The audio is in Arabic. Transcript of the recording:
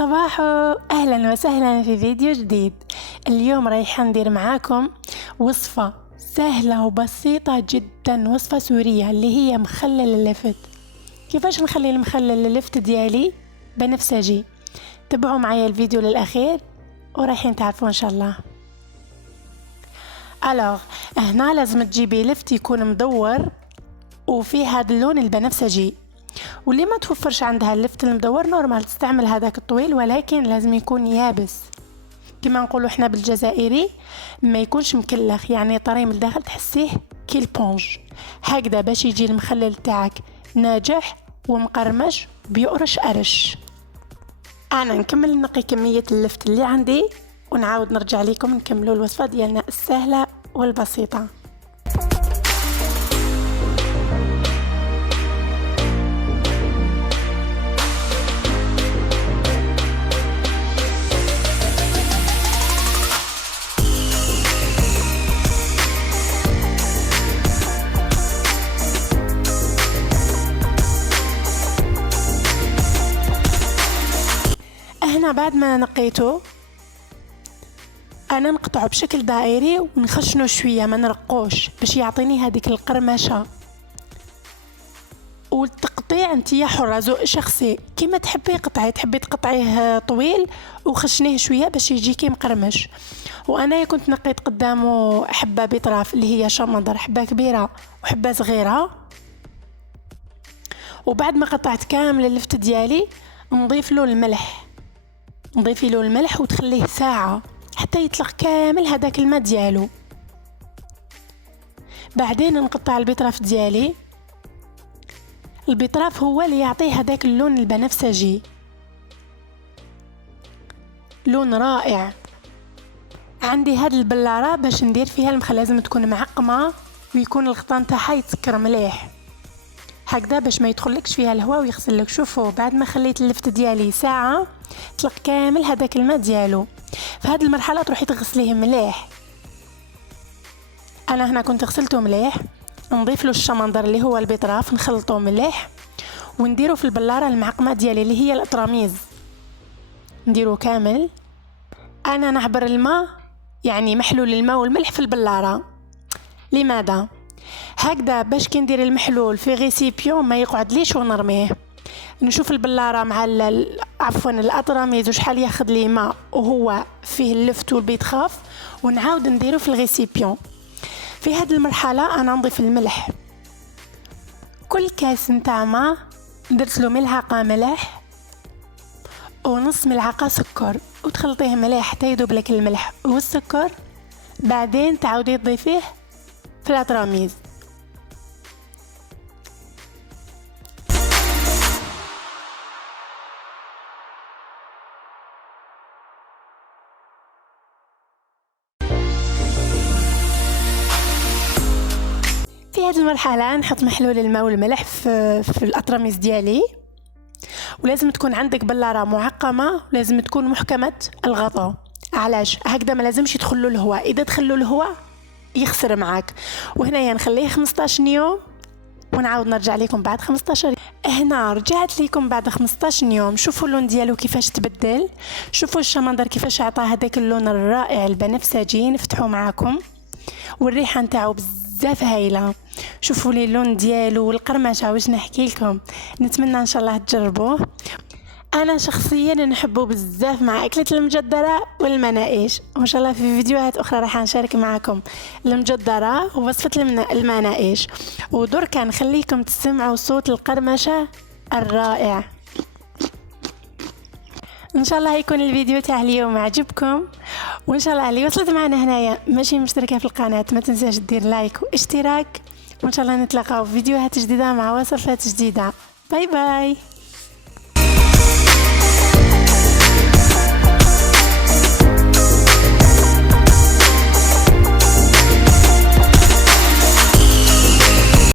صباحو، اهلا وسهلا في فيديو جديد. اليوم رايحة ندير معاكم وصفة سهلة وبسيطة جدا، وصفة سورية اللي هي مخلل اللفت. كيفاش نخلي المخلل اللفت ديالي بنفسجي؟ تابعوا معايا الفيديو للاخير ورايحين تعرفوا ان شاء الله. الوغ هنا لازم تجيبي لفت يكون مدور وفيه هذا اللون البنفسجي، واللي ما توفرش عندها اللفت المدور نورمال تستعمل هذاك الطويل، ولكن لازم يكون يابس كما نقولوا احنا بالجزائري، ما يكونش مكلخ، يعني طري من الداخل تحسيه كي البونج هكذا، باش يجي المخلل تاعك ناجح ومقرمش بيقرش قرش. انا نكمل نقي كمية اللفت اللي عندي ونعاود نرجع لكم نكملوا الوصفة ديالنا السهلة والبسيطة. هنا بعد ما نقيته انا نقطعه بشكل دائري ونخشنه شويه، ما نرقوش باش يعطيني هذيك القرمشه. والتقطيع انتيا حره، ذوق شخصي، كيما تحبي قطعي، تحبي تقطعيه طويل وخشنيه شويه باش يجيكي مقرمش. وانا كنت نقيت قدامه حبه بطراف اللي هي شمندر، حبه كبيره وحبه صغيره. وبعد ما قطعت كامل اللفت ديالي نضيف له الملح، نضيفي له الملح وتخليه ساعة حتى يطلق كامل هذاك الماء ديالو. بعدين نقطع البطراف ديالي، البطراف هو اللي يعطيه هذاك اللون البنفسجي، لون رائع. عندي هاد البلارة باش ندير فيها المخلل، لازم تكون معقمة ويكون الغطاء تاعها يتسكر مليح هكذا باش ما يدخلكش فيها الهواء ويغسلك. شوفوا بعد ما خليت اللفت ديالي ساعة طلق كامل هذاك الماء ديالو، في هذه المرحله تروحي تغسليه مليح. انا هنا كنت غسلته مليح، نضيف له الشمندر اللي هو البطراف نخلطه مليح ونديره في البلاره المعقمه ديالي اللي هي الاطراميز، نديره كامل. انا نعبر الماء يعني محلول الماء والملح في البلاره. لماذا هكذا؟ باش كي ندير المحلول في غيسيبيون ما يقعدليش ونرميه، نشوف البلاره مع عفوا الاطراميز وشحال ياخذ لي ماء وهو فيه اللفت والبيتخاف، ونعاود نديرو في الغيسيبيون. في هذه المرحله انا نضيف الملح، كل كاس نتاع ماء درت له ملعقه ملح ونص ملعقه سكر، وتخلطيه مليح حتى يذوب لك الملح والسكر. بعدين تعاودي تضيفيه في الاطراميز. في هذه المرحله نحط محلول الماء والملح في الاطراميز ديالي، ولازم تكون عندك بلاره معقمه، ولازم تكون محكمه الغطاء. علاش هكذا؟ ما لازمش يدخل له الهواء، اذا دخل له الهواء يخسر معاك. وهنايا نخليه 15 يوم ونعاود نرجع لكم بعد 15. هنا رجعت لكم بعد 15 يوم، شوفوا اللون ديالو كيفاش تبدل، شوفوا الشمندر كيفاش عطاه هذاك اللون الرائع البنفسجي. نفتحوا معاكم والريحه نتاعو بزاف هايله. شوفوا لي اللون ديالو والقرمشه، واش نحكي لكم. نتمنى ان شاء الله تجربوه. انا شخصيا نحبه بزاف مع اكله المجدره والمناقيش، وان شاء الله في فيديوهات اخرى راح نشارك معكم المجدره ووصفه المناقيش. ودركا نخليكم تسمعوا صوت القرمشه الرائع. ان شاء الله يكون الفيديو تاع اليوم عجبكم، وان شاء الله اللي وصلت معنا هنايا ماشي مشتركه في القناه ما تنساش دير لايك واشتراك، وان شاء الله نتلاقاو في فيديوهات جديده مع وصفات جديده. باي باي.